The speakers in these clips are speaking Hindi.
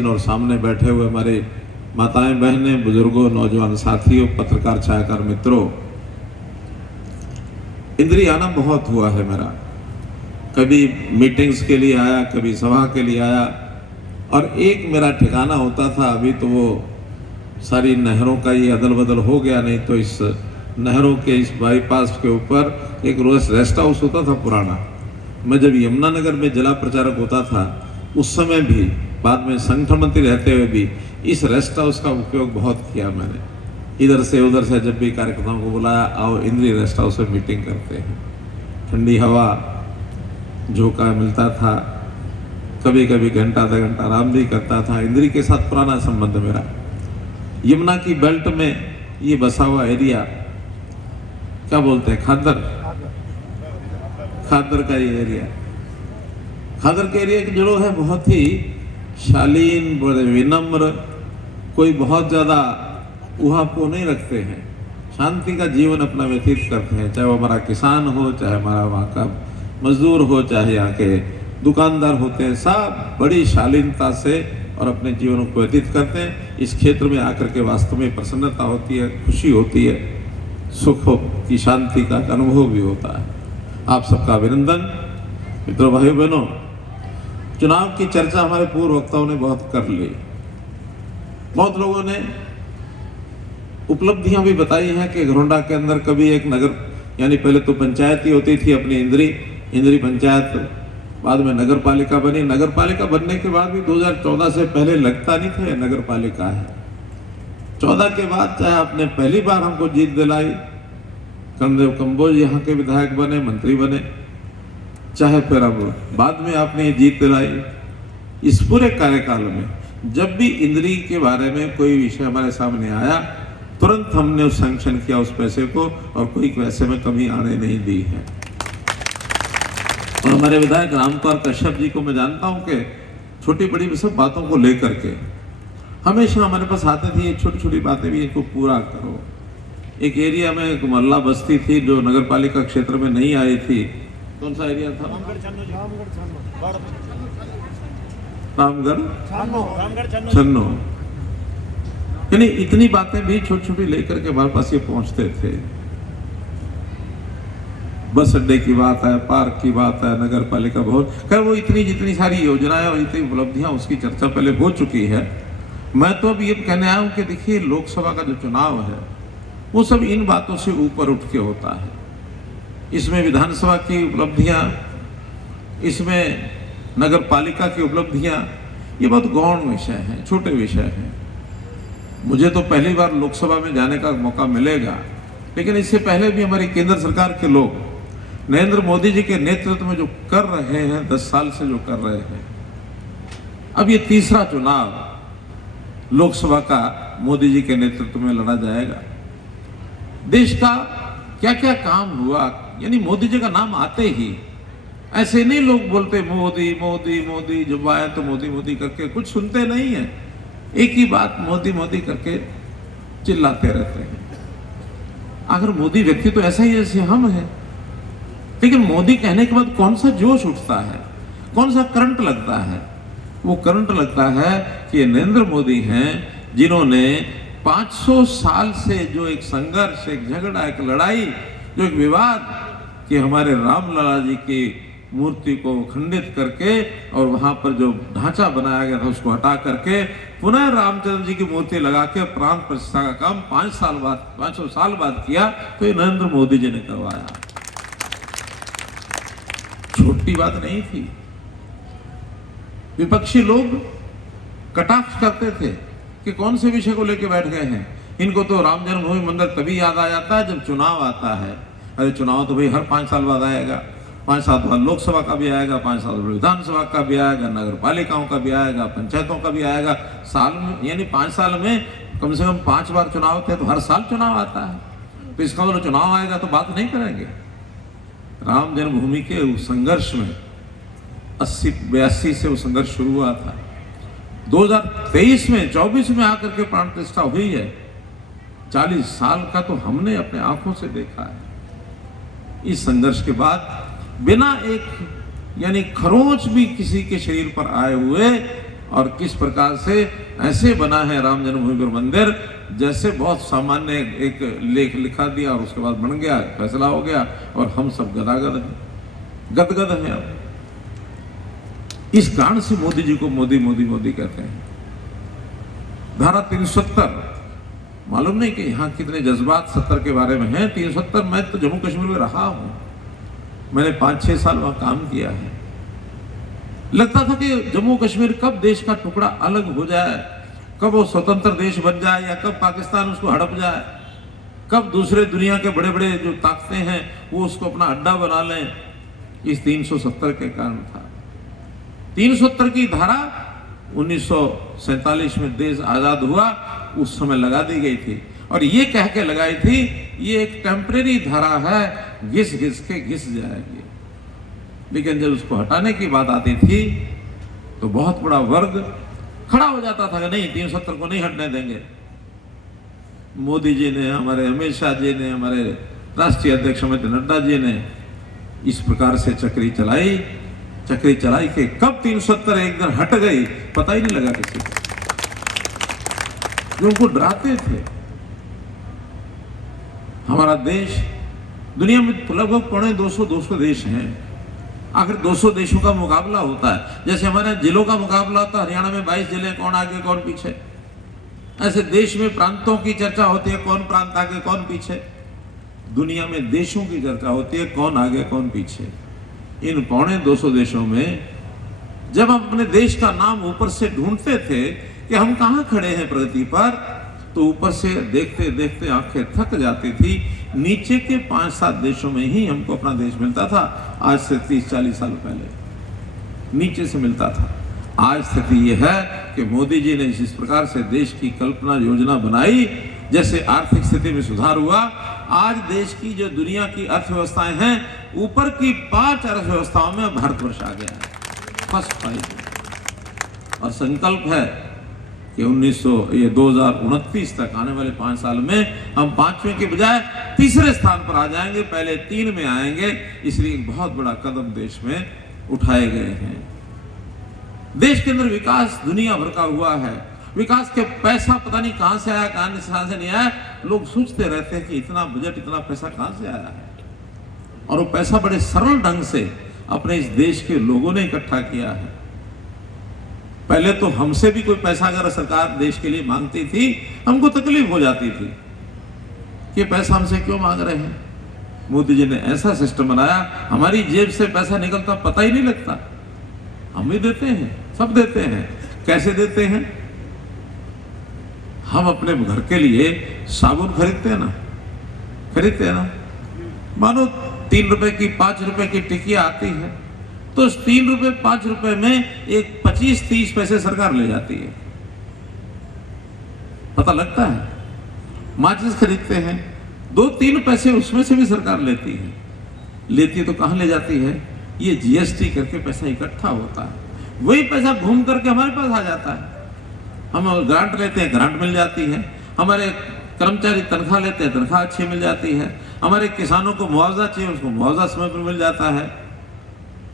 और सामने बैठे हुए हमारे माताएं, बहनें, बुजुर्गों, नौजवान साथियों, पत्रकार, छायाकार मित्रों, इंद्री आना बहुत हुआ है मेरा। कभी मीटिंग्स के लिए आया, कभी सभा के लिए आया, और एक मेरा ठिकाना होता था। अभी तो वो सारी नहरों का ये अदल बदल हो गया, नहीं तो इस नहरों के इस बाईपास के ऊपर एक रोज रेस्ट हाउस होता था पुराना। मैं जब यमुनानगर में जिला प्रचारक होता था उस समय भी, बाद में संगठन मंत्री रहते हुए भी, इस रेस्ट हाउस का उपयोग बहुत किया मैंने। इधर से उधर से जब भी कार्यकर्ताओं को बुलाया, आओ इंद्री रेस्ट हाउस में मीटिंग करते हैं। ठंडी हवा, झोंका मिलता था, कभी कभी घंटा आधा घंटा आराम भी करता था। इंद्री के साथ पुराना संबंध मेरा। यमुना की बेल्ट में ये बसा हुआ एरिया, क्या बोलते हैं, खादर का ये एरिया, खादर के एरिया के जो है बहुत ही शालीन, बड़े विनम्र, कोई बहुत ज्यादा उहापोह नहीं रखते हैं, शांति का जीवन अपना व्यतीत करते हैं। चाहे वो हमारा किसान हो, चाहे हमारा वहाँ का मजदूर हो, चाहे यहाँ के दुकानदार होते हैं, सब बड़ी शालीनता से और अपने जीवन को व्यतीत करते हैं। इस क्षेत्र में आकर के वास्तव में प्रसन्नता होती है, खुशी होती है, सुख की, शांति का अनुभव भी होता है। आप सबका अभिनंदन। मित्रों, भाइयों बहनों, चुनाव की चर्चा हमारे पूर्व वक्ताओं ने बहुत कर ली। बहुत लोगों ने उपलब्धियां भी बताई हैं कि घरोंडा के अंदर कभी एक नगर, यानी पहले तो पंचायत ही होती थी अपनी इंद्री पंचायत, बाद में नगर पालिका बनी। नगर पालिका बनने के बाद भी 2014 से पहले लगता नहीं था नगर पालिका है। 14 के बाद चाहे आपने पहली बार हमको जीत दिलाई, कर्णदेव कंबोज यहाँ के विधायक बने, मंत्री बने, चाहे फिर अब बाद में आपने ये जीत दिलाई, इस पूरे कार्यकाल में जब भी इंद्री के बारे में कोई विषय हमारे सामने आया, तुरंत हमने उस सैंक्शन किया उस पैसे को, और कोई पैसे में कमी आने नहीं दी है। और हमारे विधायक रामकुमार कश्यप जी को मैं जानता हूं कि छोटी बड़ी सब बातों को लेकर के हमेशा हमारे पास आते थे, ये छोटी छोटी बातें भी इनको पूरा करो। एक एरिया में एक मोहल्ला बस्ती थी जो नगर पालिका क्षेत्र में नहीं आई थी। कौन सा एरिया था? रामगढ़ छन्नो। यानी इतनी बातें भी छोटी छोटी लेकर के हमारे पास ये पहुंचते थे। बस अड्डे की बात है, पार्क की बात है, नगर पालिका बहुत, खैर वो इतनी जितनी सारी योजनाएं और इतनी उपलब्धियां, उसकी चर्चा पहले हो चुकी है। मैं तो अब ये कहने आया हूं कि देखिए, लोकसभा का जो चुनाव है वो सब इन बातों से ऊपर उठ के होता है। इसमें विधानसभा की उपलब्धियां, इसमें नगर पालिका की उपलब्धियां, ये बहुत गौण विषय हैं, छोटे विषय हैं। मुझे तो पहली बार लोकसभा में जाने का मौका मिलेगा, लेकिन इससे पहले भी हमारी केंद्र सरकार के लोग नरेंद्र मोदी जी के नेतृत्व में जो कर रहे हैं, 10 साल से जो कर रहे हैं, अब ये तीसरा चुनाव लोकसभा का मोदी जी के नेतृत्व में लड़ा जाएगा। देश का क्या क्या काम हुआ, यानी मोदी जी का नाम आते ही ऐसे नहीं लोग बोलते मोदी मोदी मोदी, जब आए तो मोदी मोदी करके, कुछ सुनते नहीं है, एक ही बात मोदी मोदी करके चिल्लाते रहते हैं। अगर मोदी व्यक्ति तो ऐसा ही जैसे हम हैं, लेकिन मोदी कहने के बाद कौन सा जोश उठता है, कौन सा करंट लगता है? वो करंट लगता है कि नरेंद्र मोदी हैं जिन्होंने 500 साल से जो एक संघर्ष, एक झगड़ा, एक लड़ाई, जो एक विवाद कि हमारे रामलला जी की मूर्ति को खंडित करके और वहां पर जो ढांचा बनाया गया था उसको हटा करके पुनः रामचंद्र जी की मूर्ति लगा के प्राण प्रतिष्ठा का काम 500 साल बाद किया, तो ये नरेंद्र मोदी जी ने करवाया। छोटी बात नहीं थी। विपक्षी लोग कटाक्ष करते थे कि कौन से विषय को लेकर बैठ गए हैं, इनको तो राम जन्मभूमि मंदिर तभी याद आ जाता है जब चुनाव आता है। अरे चुनाव तो भाई हर 5 साल बाद आएगा, 5 साल बाद लोकसभा का भी आएगा, 5 साल बाद विधानसभा का भी आएगा, नगर पालिकाओं का भी आएगा, पंचायतों का भी आएगा। साल में, यानी 5 साल में कम से कम 5 बार चुनाव होते हैं, तो हर साल चुनाव आता है। तो इसका मतलब चुनाव आएगा तो बात नहीं करेंगे। राम जन्मभूमि के उस संघर्ष में 80-82 से वो संघर्ष शुरू हुआ था। 2023 में 24 में आकर के प्राण प्रतिष्ठा हुई है। 40 साल का तो हमने अपने आंखों से देखा है। इस संघर्ष के बाद बिना एक यानी खरोंच भी किसी के शरीर पर आए हुए और किस प्रकार से ऐसे बना है राम जन्मभूमि मंदिर, जैसे बहुत सामान्य एक लेख लिखा दिया और उसके बाद बन गया, फैसला हो गया और हम सब गदगद हैं, गदगद हैं। अब इस कारण से मोदी जी को मोदी मोदी मोदी कहते हैं। धारा 370, मालूम नहीं कि यहाँ कितने जज्बात 70 के बारे में हैं। 370 मैं तो जम्मू कश्मीर में रहा हूं, मैंने 5-6 साल वहां काम किया है। लगता था कि जम्मू कश्मीर कब देश का टुकड़ा अलग हो जाए, कब वो स्वतंत्र देश बन जाए, या कब पाकिस्तान उसको हड़प जाए, कब दूसरे दुनिया के बड़े बड़े जो ताकतें हैं वो उसको अपना अड्डा बना लें। इस 370 के कारण था। 370 की धारा 1947 में देश आजाद हुआ उस समय लगा दी गई थी, और ये कह के लगाई थी ये एक टेम्परेरी धारा है, घिस घिस के घिस जाएगी। लेकिन जब उसको हटाने की बात आती थी तो बहुत बड़ा वर्ग खड़ा हो जाता था कि नहीं, 370 को नहीं हटने देंगे। मोदी जी ने, हमारे अमित शाह जी ने, हमारे राष्ट्रीय अध्यक्ष अमित नड्डा जी ने इस प्रकार से चक्री चलाई कि कब 370 एक दिन हट गई पता ही नहीं लगा किसी को। जो उनको डराते थे। हमारा देश दुनिया में लगभग 200 देश हैं। आखिर 200 देशों का मुकाबला होता है। जैसे हमारे जिलों का मुकाबला होता है, हरियाणा में 22 जिले, कौन आगे कौन पीछे। ऐसे देश में प्रांतों की चर्चा होती है, कौन प्रांत आगे कौन पीछे। दुनिया में देशों की चर्चा होती है, कौन आगे कौन पीछे। इन 250 देशों में जब हम अपने देश का नाम ऊपर से ढूंढते थे कि हम कहां खड़े हैं प्रगति पर, तो ऊपर से देखते देखते आंखें थक जाती थी। नीचे के 5-7 देशों में ही हमको अपना देश मिलता था। आज से 30-40 साल पहले नीचे से मिलता था। आज स्थिति यह है कि मोदी जी ने जिस प्रकार से देश की कल्पना योजना बनाई, जैसे आर्थिक स्थिति में सुधार हुआ, आज देश की जो दुनिया की अर्थव्यवस्थाएं हैं, ऊपर की 5 अर्थव्यवस्थाओं में भारतवर्ष आ गया है, फर्स्ट 5। और संकल्प है कि 2029 तक आने वाले 5 साल में हम 5वें के बजाय 3रे स्थान पर आ जाएंगे, पहले 3 में आएंगे। इसलिए एक बहुत बड़ा कदम देश में उठाए गए हैं। देश के अंदर विकास दुनिया भर का हुआ है। विकास के पैसा पता नहीं कहां से आया, कहां से नहीं आया। लोग सोचते रहते हैं कि इतना बजट, इतना पैसा कहां से आया है, और वो पैसा बड़े सरल ढंग से अपने इस देश के लोगों ने इकट्ठा किया है। पहले तो हमसे भी कोई पैसा अगर सरकार देश के लिए मांगती थी, हमको तकलीफ हो जाती थी कि पैसा हमसे क्यों मांग रहे हैं। मोदी जी ने ऐसा सिस्टम बनाया, हमारी जेब से पैसा निकलता पता ही नहीं लगता। हम ही देते हैं, सब देते हैं। कैसे देते हैं? हम अपने घर के लिए साबुन खरीदते हैं ना। मानो 3 रुपए की, 5 रुपए की टिकिया आती है, तो 3 रुपए 5 रुपए में एक 25-30 पैसे सरकार ले जाती है। पता लगता है। माचिस खरीदते हैं, 2-3 पैसे उसमें से भी सरकार लेती है। तो कहां ले जाती है? ये जीएसटी करके पैसा इकट्ठा होता है। वही पैसा घूम करके हमारे पास आ जाता है। हम ग्रांट लेते हैं, ग्रांट मिल जाती है। हमारे कर्मचारी तनख्वाह लेते हैं, तनख्वाह अच्छी मिल जाती है। हमारे किसानों को मुआवजा चाहिए, उसको मुआवजा समय पर मिल जाता है।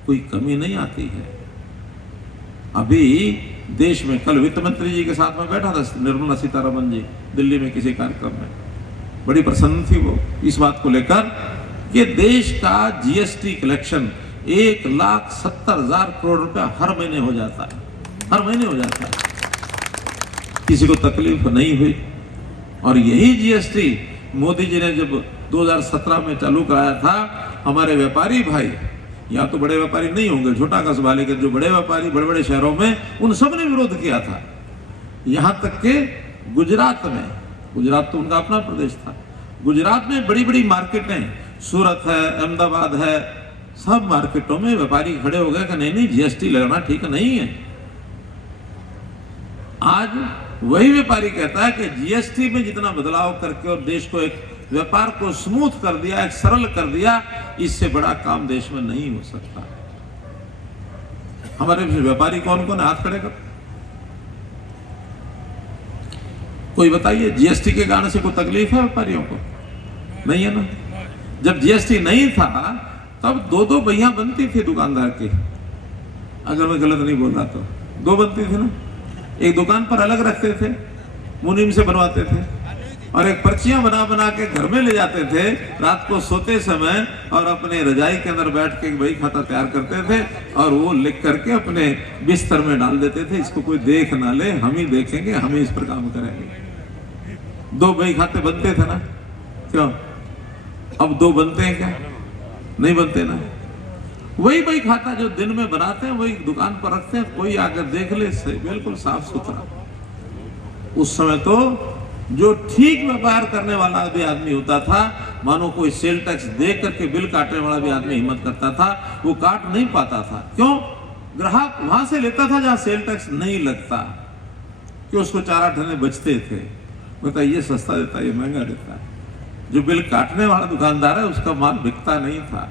कोई कमी नहीं आती है। अभी देश में कल वित्त मंत्री जी के साथ में बैठा था निर्मला सीतारमण जी, दिल्ली में किसी कार्यक्रम में। बड़ी प्रसन्न थी वो इस बात को लेकर कि देश का जीएसटी कलेक्शन 1,70,000 करोड़ रुपया हर महीने हो जाता है। किसी को तकलीफ नहीं हुई। और यही जीएसटी मोदी जी ने जब 2017 में चालू कराया था, हमारे व्यापारी भाई, या तो बड़े व्यापारी नहीं होंगे, छोटा कस्बा, लेकिन जो बड़े व्यापारी बड़े बड़े शहरों में, उन सब ने विरोध किया था। यहां तक के गुजरात तो उनका अपना प्रदेश था। गुजरात में बड़ी बड़ी मार्केटें, सूरत है, अहमदाबाद है, सब मार्केटों में व्यापारी खड़े हो गए कि नहीं जीएसटी लगाना ठीक नहीं है। आज वही व्यापारी कहता है कि जीएसटी में जितना बदलाव करके और देश को एक व्यापार को स्मूथ कर दिया, एक सरल कर दिया, इससे बड़ा काम देश में नहीं हो सकता। हमारे व्यापारी कौन कौन हाथ खड़े कर? कोई बताइए, जीएसटी के कारण से कोई तकलीफ है व्यापारियों को? नहीं है ना। जब जीएसटी नहीं था तब 2-2 पहिया बनती थी दुकानदार की, अगर मैं गलत नहीं बोल रहा तो 2 बनती थी ना। एक दुकान पर अलग रखते थे, मुनीम से बनवाते थे, और एक पर्चियां बना बना के घर में ले जाते थे रात को सोते समय, और अपने रजाई के अंदर बैठ के बही खाता तैयार करते थे और वो लिख करके अपने बिस्तर में डाल देते थे, इसको कोई देख ना ले, हम ही देखेंगे, हम ही इस पर काम करेंगे। 2 बही खाते बनते थे ना, क्यों? अब 2 बनते हैं क्या? नहीं बनते ना। वही बही खाता जो दिन में बनाते हैं वही दुकान पर रखते हैं, कोई आकर देख ले, बिल्कुल साफ सुथरा। उस समय तो जो ठीक व्यापार करने वाला भी आदमी होता था, मानो कोई सेल टैक्स देख करके बिल काटने वाला भी आदमी हिम्मत करता था, वो काट नहीं पाता था। क्यों? ग्राहक वहां से लेता था जहां सेल टैक्स नहीं लगता, कि उसको 4-8 आने बचते थे। बोलता ये सस्ता देता, ये महंगा देता है। जो बिल काटने वाला दुकानदार है उसका माल बिकता नहीं था।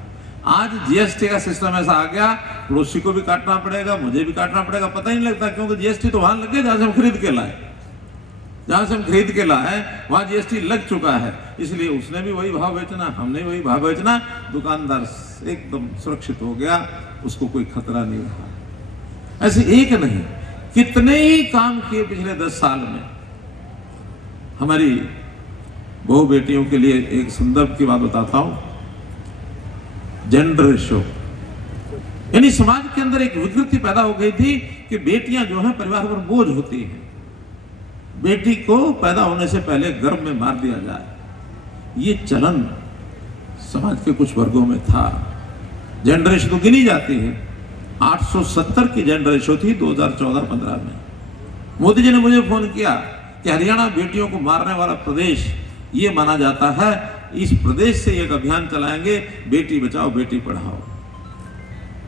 आज जीएसटी का सिस्टम ऐसा आ गया, पड़ोसी को भी काटना पड़ेगा, मुझे भी काटना पड़ेगा, पता ही नहीं लगता, क्योंकि जीएसटी तो वहां लग गया जहां से हम खरीद के लाए। जहां से हम खरीद के लाए वहां जीएसटी लग चुका है, इसलिए उसने भी वही भाव बेचना, हमने वही भाव बेचना, दुकानदार एकदम सुरक्षित हो गया, उसको कोई खतरा नहीं रहा। ऐसे एक नहीं, कितने ही काम किए पिछले 10 साल में। हमारी बहु बेटियों के लिए एक संदर्भ की बात बताता हूं। जेंडर रेशो, यानी समाज के अंदर एक विकृति पैदा हो गई थी कि बेटियां जो है परिवार पर बोझ होती हैं, बेटी को पैदा होने से पहले गर्भ में मार दिया जाए। ये चलन समाज के कुछ वर्गों में था। जेंडर रेशो तो गिनी जाती है, 870 की जेंडर रेशो थी 2014-15 में। मोदी जी ने मुझे फोन किया कि हरियाणा बेटियों को मारने वाला प्रदेश ये माना जाता है, इस प्रदेश से एक अभियान चलाएंगे, बेटी बचाओ बेटी पढ़ाओ।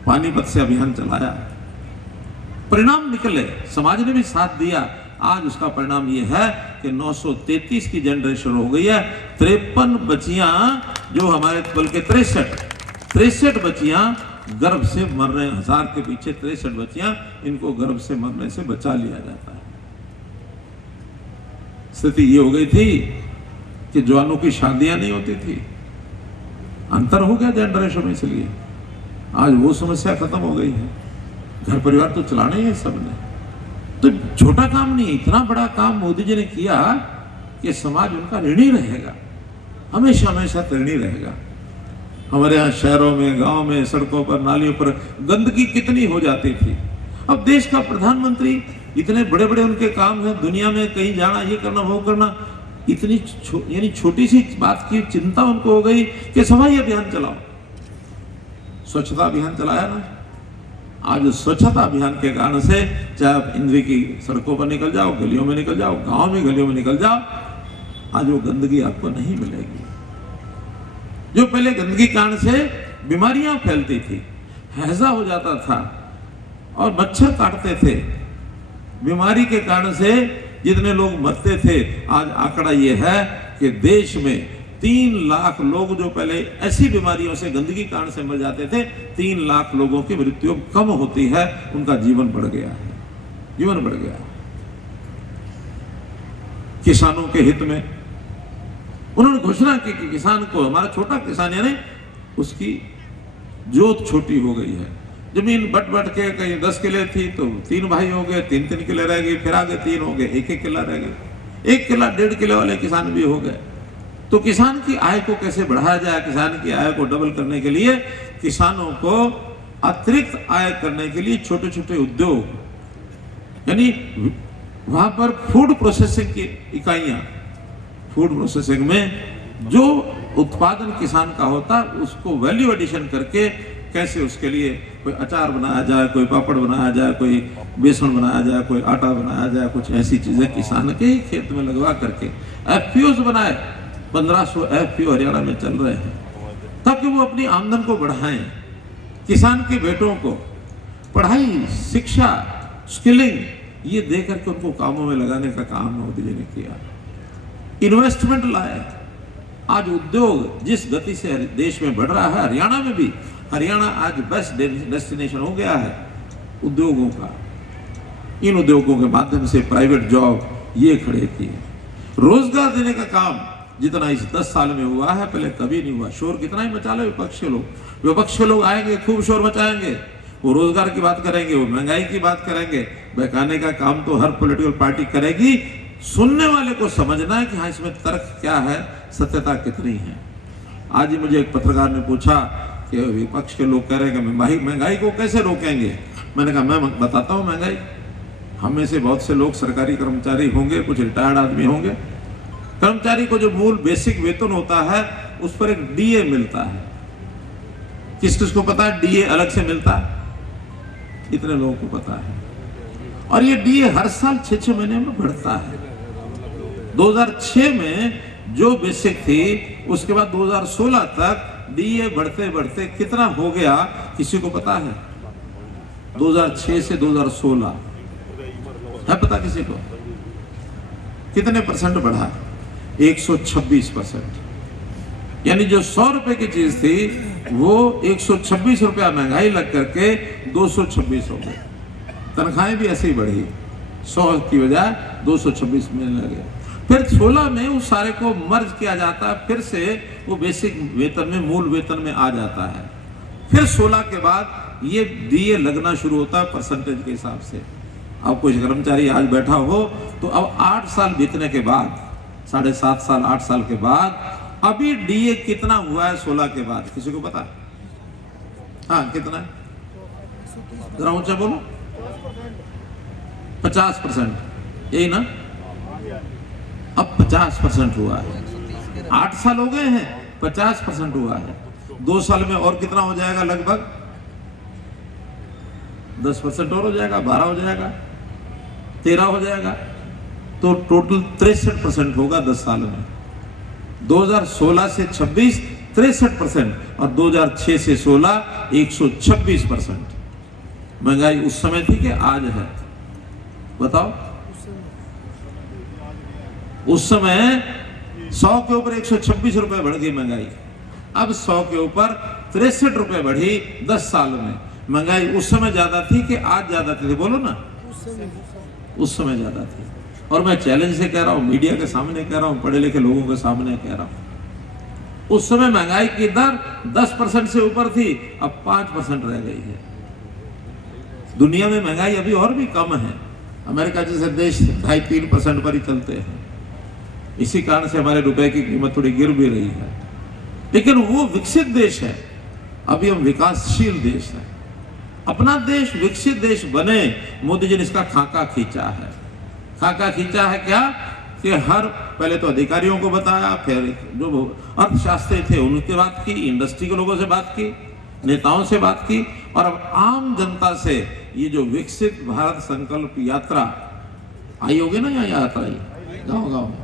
पानीपत से अभियान चलाया, परिणाम निकले, समाज ने भी साथ दिया। आज उसका परिणाम यह है कि 933 की जेंडर रेशो हो गई है। 53 बच्चियां जो हमारे, बल्कि 63 बच्चियां गर्भ से मरने, 1000 के पीछे 63 बच्चियां, इनको गर्भ से मरने से बचा लिया जाता है। स्थिति ये हो गई थी कि जवानों की शादियां नहीं होती थी, अंतर हो गया जेंडर रेशो में, इसलिए आज वो समस्या खत्म हो गई है। घर परिवार तो चलाना ही है सबने, तो छोटा काम नहीं, इतना बड़ा काम मोदी जी ने किया कि समाज उनका ऋणी रहेगा, हमेशा हमेशा ऋणी रहेगा। हमारे यहाँ शहरों में, गांव में, सड़कों पर, नालियों पर गंदगी कितनी हो जाती थी। अब देश का प्रधानमंत्री, इतने बड़े बड़े उनके काम है, दुनिया में कहीं जाना, ये करना, वो करना, इतनी यानी छोटी सी बात की चिंता उनको हो गई कि सफाई अभियान चलाओ। स्वच्छता अभियान चलाया ना, आज स्वच्छता अभियान के कारण से चाहे आप इंद्री की सड़कों पर निकल जाओ, गलियों में निकल जाओ, गांव में गलियों में निकल जाओ, आज वो गंदगी आपको नहीं मिलेगी। जो पहले गंदगी के कारण से बीमारियां फैलती थी, हैजा हो जाता था और मच्छर काटते थे, बीमारी के कारण से जितने लोग मरते थे, आज आंकड़ा यह है कि देश में 3 लाख लोग जो पहले ऐसी बीमारियों से, गंदगी कारण से मर जाते थे, 3 लाख लोगों की मृत्यु कम होती है, उनका जीवन बढ़ गया है, जीवन बढ़ गया। किसानों के हित में उन्होंने घोषणा की कि किसान को, हमारा छोटा किसान यानी उसकी जोत छोटी हो गई है, जमीन बट के कहीं 10 किले थी तो 3 भाई हो गए, 3-3 किले रह गए, फिर आगे 3 हो गए, 1-1 किला रह गए, 1 किला 1.5 किले वाले किसान भी हो गए। तो किसान की आय को कैसे बढ़ाया जाए? किसान की आय को डबल करने के लिए, किसानों को अतिरिक्त आय करने के लिए छोटे छोटे उद्योग, यानी वहां पर फूड प्रोसेसिंग की इकाइयां, फूड प्रोसेसिंग में जो उत्पादन किसान का होता उसको वैल्यू एडिशन करके कैसे उसके लिए कोई अचार बनाया जाए, कोई पापड़ बनाया जाए, कोई बेसन बनाया जाए, कोई आटा बनाया जाए, कुछ ऐसी चीजें किसान के ही खेत में लगवा करके एफपीओ बनाए। 1500 एफपीओ हरियाणा में चल रहे हैं, ताकि वो अपनी आमदन को बढ़ाएं। किसान के बेटों को पढ़ाई, शिक्षा, स्किलिंग ये दे करके उनको कामों में लगाने का काम मोदी जी ने किया। इन्वेस्टमेंट लाए। आज उद्योग जिस गति से देश में बढ़ रहा है, हरियाणा में भी, हरियाणा आज बेस्ट डेस्टिनेशन हो गया है उद्योगों का। इन उद्योगों के माध्यम से प्राइवेट जॉब ये खड़े किए। रोजगार देने का काम जितना इस 10 साल में हुआ है, पहले कभी नहीं हुआ। शोर कितना ही मचा लो विपक्षी लोग, विपक्षी लोग आएंगे खूब शोर मचाएंगे, वो रोजगार की बात करेंगे, वो महंगाई की बात करेंगे। बहकाने का काम तो हर पॉलिटिकल पार्टी करेगी। सुनने वाले को समझना है कि हाँ इसमें तर्क क्या है, सत्यता कितनी है। आज ही मुझे एक पत्रकार ने पूछा कि विपक्ष के लोग कह रहे हैं कि महंगाई को कैसे रोकेंगे। मैंने कहा मैं बताता हूँ महंगाई। हम में से बहुत से लोग सरकारी कर्मचारी होंगे, कुछ रिटायर्ड आदमी होंगे। कर्मचारी को जो मूल बेसिक वेतन होता है उस पर एक डीए मिलता है। किस किस को पता है डीए अलग से मिलता है? इतने लोगों को पता है। और ये डीए हर साल 6-6 महीने में बढ़ता है। 2006 में जो बेसिक थी उसके बाद 2016 तक डीए बढ़ते बढ़ते कितना हो गया किसी को पता है? 2006 से 2016 है पता किसी को? कितने परसेंट बढ़ा? 126%। यानी जो 100 रुपए की चीज थी वो 126 रुपया महंगाई लग करके 226 हो गई। तनख्वाहें भी ऐसे ही बढ़ी, 100 की बजाय 226 मिलने लगे। फिर 16 में उस सारे को मर्ज किया जाता है, फिर से वो बेसिक वेतन में, मूल वेतन में आ जाता है। फिर 16 के बाद ये डीए लगना शुरू होता है परसेंटेज के हिसाब से। अब कुछ कर्मचारी आज बैठा हो तो अब 8 साल बीतने के बाद, 7.5 साल 8 साल के बाद अभी डीए कितना हुआ है 16 के बाद? किसी को पता? हाँ कितना है? जरा ऊंचा बोलो। 50%, यही ना? अब 50% हुआ है। 8 साल हो गए हैं, 50% हुआ है। 2 साल में और कितना हो जाएगा? लगभग 10% और हो जाएगा, 12 हो जाएगा, 13 हो जाएगा, तो टोटल 63% होगा 10 साल में। 2016 से 26 63% और 2006 से 16 126%। महंगाई उस समय थी कि आज है? बताओ। उस समय 100 के ऊपर 126 रुपए बढ़ गई महंगाई। अब 100 के ऊपर 63 रुपए बढ़ी 10 साल में। महंगाई उस समय ज्यादा थी कि आज ज्यादा थी? बोलो ना। उस समय ज्यादा थी। और मैं चैलेंज से कह रहा हूं, मीडिया के सामने कह रहा हूं, पढ़े लिखे लोगों के सामने कह रहा हूं। उस समय महंगाई की दर 10% से ऊपर थी, अब 5% रह गई है। दुनिया में महंगाई अभी और भी कम है। अमेरिका जैसे देश 2.5-3% पर ही चलते हैं। इसी कारण से हमारे रुपए की कीमत थोड़ी गिर भी रही है। लेकिन वो विकसित देश है, अभी हम विकासशील देश है। अपना देश विकसित देश बने, मोदी जी ने इसका खाका खींचा है। खाका खींचा है क्या कि हर पहले तो अधिकारियों को बताया, फिर जो अर्थशास्त्री थे उनकी बात की, इंडस्ट्री के लोगों से बात की, नेताओं से बात की, और अब आम जनता से ये जो विकसित भारत संकल्प यात्रा आई होगी ना, यहाँ यात्रा गाँव-गाँव में,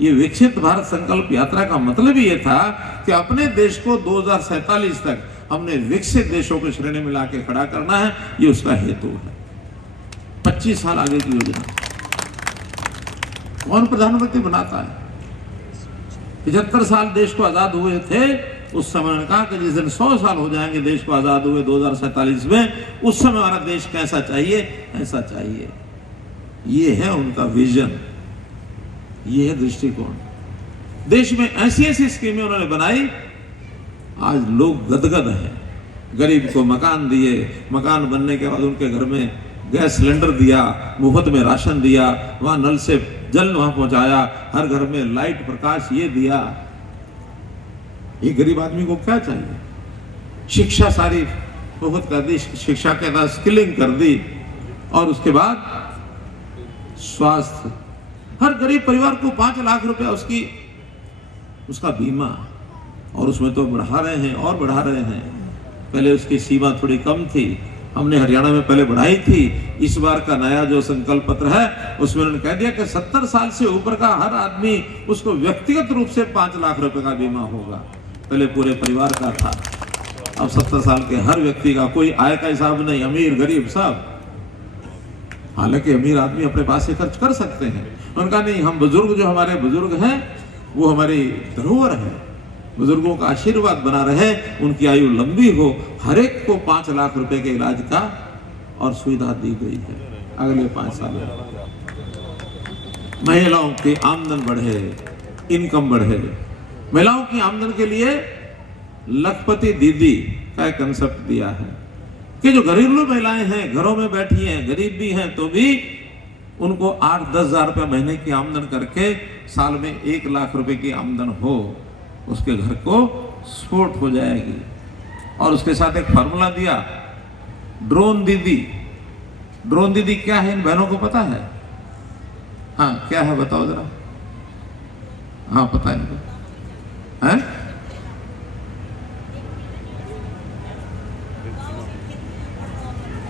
ये विकसित भारत संकल्प यात्रा का मतलब ही ये था कि अपने देश को 2047 तक हमने विकसित देशों की श्रेणी में लाके खड़ा करना है। ये उसका हेतु है। 25 साल आगे की योजना कौन प्रधानमंत्री बनाता है? 75 साल देश को आजाद हुए थे, उस समय ने कहा कि जिस दिन 100 साल हो जाएंगे देश को आजाद हुए 2047 में, उस समय हमारा देश कैसा चाहिए, ऐसा चाहिए। ये है उनका विजन, ये है दृष्टिकोण। देश में ऐसी ऐसी स्कीमें उन्होंने बनाई, आज लोग गदगद हैं। गरीब को मकान दिए, मकान बनने के बाद उनके घर में गैस सिलेंडर दिया, मुफ्त में राशन दिया, वहां नल से जल वहां पहुंचाया, हर घर में लाइट प्रकाश ये दिया। ये गरीब आदमी को क्या चाहिए? शिक्षा सारी मुफ्त कर दी, शिक्षा के साथ स्किलिंग कर दी, और उसके बाद स्वास्थ्य, हर गरीब परिवार को 5 लाख रुपया उसका बीमा, और उसमें तो बढ़ा रहे हैं और बढ़ा रहे हैं। पहले उसकी सीमा थोड़ी कम थी, हमने हरियाणा में पहले बढ़ाई थी। इस बार का नया जो संकल्प पत्र है उसमें उन्होंने कह दिया कि 70 साल से ऊपर का हर आदमी, उसको व्यक्तिगत रूप से 5 लाख रुपए का बीमा होगा। पहले पूरे परिवार का था, अब 70 साल के हर व्यक्ति का, कोई आय का हिसाब नहीं, अमीर गरीब सब। हालांकि अमीर आदमी अपने पास से खर्च कर सकते हैं, उनका नहीं। हम बुजुर्ग, जो हमारे बुजुर्ग हैं वो हमारी धरोहर है, बुजुर्गों का आशीर्वाद बना रहे, उनकी आयु लंबी हो। हर एक को 5 लाख रुपए के इलाज का और सुविधा दी गई है अगले 5 साल में। महिलाओं की आमदन बढ़े, इनकम बढ़े। महिलाओं की आमदन के लिए लखपति दीदी का एक कंसेप्ट दिया है। कि जो घरेलू महिलाएं हैं, घरों में बैठी हैं, गरीब भी हैं, तो भी उनको 8-10 हजार रुपये महीने की आमदन करके साल में 1 लाख रुपए की आमदन हो, उसके घर को सपोर्ट हो जाएगी। और उसके साथ एक फार्मूला दिया, ड्रोन दीदी। ड्रोन दीदी क्या है, इन बहनों को पता है? हाँ, क्या है बताओ जरा। हाँ, पता है?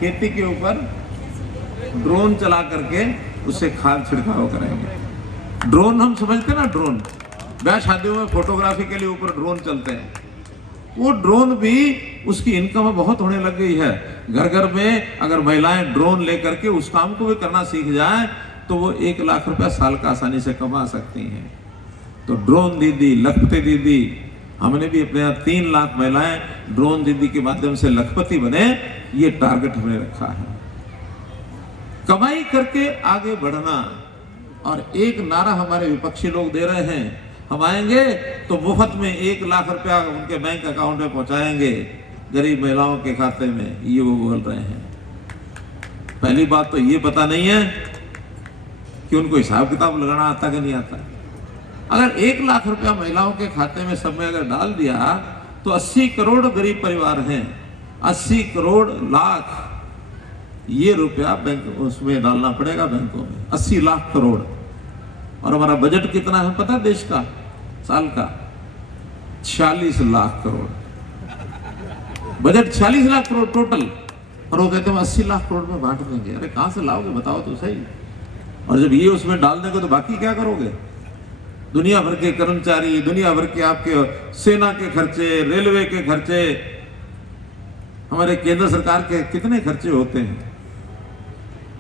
खेती के ऊपर ड्रोन चला करके उससे खाद छिड़काव करेंगे। ड्रोन हम समझते ना, ड्रोन ब्याह शादियों में फोटोग्राफी के लिए ऊपर ड्रोन चलते हैं, वो ड्रोन भी उसकी इनकम बहुत होने लग गई है। घर घर में अगर महिलाएं ड्रोन लेकर के उस काम को भी करना सीख जाएं तो वो 1 लाख रुपया साल का आसानी से कमा सकती हैं। तो ड्रोन दीदी, लखपति दीदी, हमने भी अपने यहाँ 3 लाख महिलाएं ड्रोन दीदी के माध्यम से लखपति बने, ये टारगेट हमने रखा है। कमाई करके आगे बढ़ना। और एक नारा हमारे विपक्षी लोग दे रहे हैं, हम आएंगे तो मुफ्त में 1 लाख रुपया उनके बैंक अकाउंट में पहुंचाएंगे गरीब महिलाओं के खाते में, ये वो बोल रहे हैं। पहली बात तो ये पता नहीं है कि उनको हिसाब किताब लगाना आता कि नहीं आता। अगर 1 लाख रुपया महिलाओं के खाते में सब में अगर डाल दिया तो 80 करोड़ गरीब परिवार हैं, 80 करोड़ लाख ये रुपया बैंक उसमें डालना पड़ेगा बैंकों में, 80 लाख करोड़। और हमारा बजट कितना है पता है देश का साल का? 46 लाख करोड़ बजट, 46 लाख करोड़ टोटल। और वो कहते हैं 80 लाख करोड़ में बांट देंगे। अरे कहां से लाओगे बताओ तो सही। और जब ये उसमें डाल देंगे तो बाकी क्या करोगे? दुनिया भर के कर्मचारी, दुनिया भर के आपके सेना के खर्चे, रेलवे के खर्चे, हमारे केंद्र सरकार के कितने खर्चे होते हैं,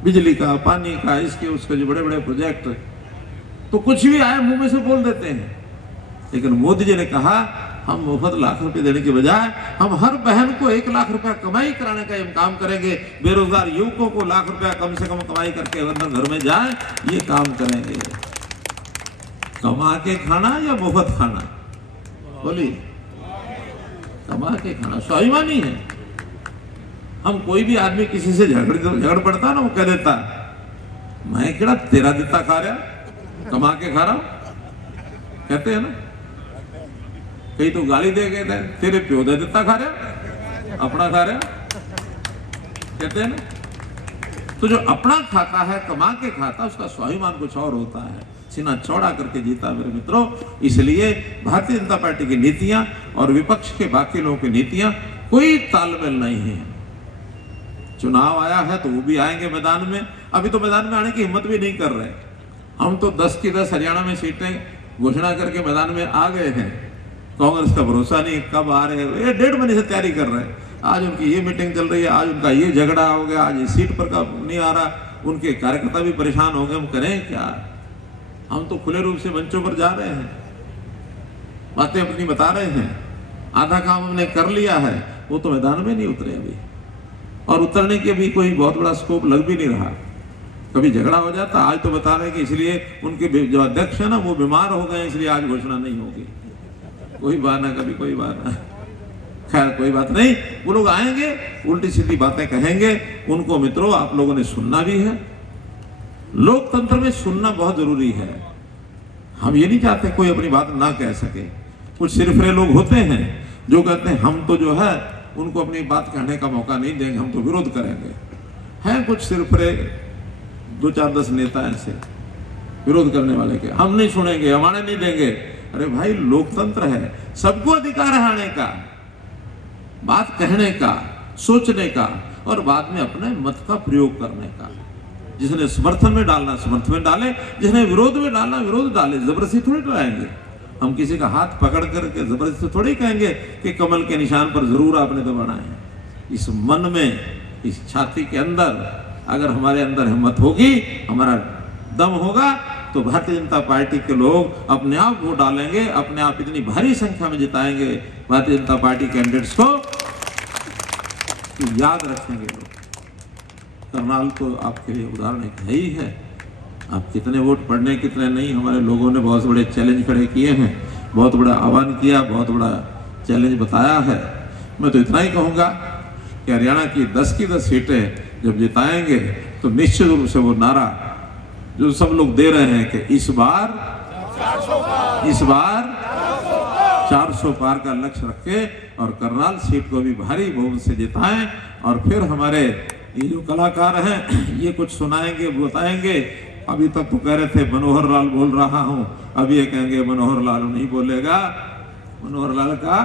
बिजली का, पानी का, इसके उसके जो बड़े बड़े प्रोजेक्ट, तो कुछ भी आए मुंह में से बोल देते हैं। लेकिन मोदी जी ने कहा हम मुफ्त लाख रुपए देने के बजाय हम हर बहन को 1 लाख रुपया कमाई कराने का काम करेंगे। बेरोजगार युवकों को लाख रुपया कम से कम कमाई करके अंदर घर में जाए, ये काम करेंगे। कमा के खाना या मुफ्त खाना? बोलिए। कमा के खाना स्वाभिमानी है। हम कोई भी आदमी किसी से झगड़ पड़ता ना, वो कह देता मैं केड़ा तेरा दिता खा रहा, कमा के खा रहा हूं, कहते हैं ना। कई तो गाली दे गए थे, तेरे प्यो दे दिता खा रहा, अपना खा रहा, कहते हैं ना। तो जो अपना खाता है, कमा के खाता, उसका स्वाभिमान कुछ और होता है, सीना चौड़ा करके जीता मेरे मित्रों। इसलिए भारतीय जनता पार्टी की नीतियां और विपक्ष के बाकी लोगों की नीतियां कोई तालमेल नहीं है। चुनाव आया है तो वो भी आएंगे मैदान में, अभी तो मैदान में आने की हिम्मत भी नहीं कर रहे। हम तो 10 की 10 हरियाणा में सीटें घोषणा करके मैदान में आ गए हैं। कांग्रेस का भरोसा नहीं कब आ रहे हैं, ये 1.5 महीने से तैयारी कर रहे हैं। आज उनकी ये मीटिंग चल रही है, आज उनका ये झगड़ा हो गया, आज इस सीट पर का नहीं आ रहा, उनके कार्यकर्ता भी परेशान हो गए। हम करें क्या? हम तो खुले रूप से मंचों पर जा रहे हैं, बातें अपनी बता रहे हैं, आधा काम हमने कर लिया है, वो तो मैदान में नहीं उतरे अभी, और उतरने के भी कोई बहुत बड़ा स्कोप लग भी नहीं रहा। कभी झगड़ा हो जाता, आज तो बता रहे कि इसलिए उनके जो अध्यक्ष है ना वो बीमार हो गए, इसलिए आज घोषणा नहीं होगी। कोई बहाना, कभी कोई बहाना। खैर कोई बात नहीं, वो लोग आएंगे, उल्टी सीधी बातें कहेंगे, उनको मित्रों आप लोगों ने सुनना भी है। लोकतंत्र में सुनना बहुत जरूरी है। हम ये नहीं चाहते कोई अपनी बात ना कह सके। कुछ सिरफिरे लोग होते हैं जो कहते हैं हम तो जो है उनको अपनी बात कहने का मौका नहीं देंगे, हम तो विरोध करेंगे। हैं कुछ सिरफिरे 2-4-10 नेता ऐसे विरोध करने वाले के, हम नहीं सुनेंगे, हम आने नहीं देंगे। अरे भाई लोकतंत्र है, सबको अधिकार है आने का, बात कहने का, सोचने का, और बाद में अपने मत का प्रयोग करने का। जिसने समर्थन में डालना समर्थन में डाले, जिसने विरोध में डालना विरोध डाले। जबरदस्ती थोड़ी डालेंगे हम, किसी का हाथ पकड़ करके जबरदस्ती थोड़ी कहेंगे कि कमल के निशान पर जरूर आपने दबाना है। इस मन में, इस छाती के अंदर अगर हमारे अंदर हिम्मत होगी, हमारा दम होगा, तो भारतीय जनता पार्टी के लोग अपने आप वोट डालेंगे, अपने आप इतनी भारी संख्या में जिताएंगे भारतीय जनता पार्टी कैंडिडेट्स को कि याद रखेंगे लोग। करनाल तो आपके लिए उदाहरण एक है ही है। आप कितने वोट पड़ने कितने नहीं, हमारे लोगों ने बहुत बड़े चैलेंज खड़े किए हैं, बहुत बड़ा आह्वान किया, बहुत बड़ा चैलेंज बताया है। मैं तो इतना ही कहूँगा कि कि हरियाणा की 10 की 10 सीटें जब जिताएंगे तो निश्चित रूप से वो नारा जो सब लोग दे रहे हैं कि इस बार 400 पार का लक्ष्य रखे और करनाल सीट को भी भारी बहुमत से जिताएं। और फिर हमारे ये जो कलाकार हैं ये कुछ सुनाएंगे, बताएंगे। अभी तक तो कह रहे थे मनोहर लाल बोल रहा हूं, अब ये कहेंगे मनोहर लाल नहीं बोलेगा, मनोहर लाल का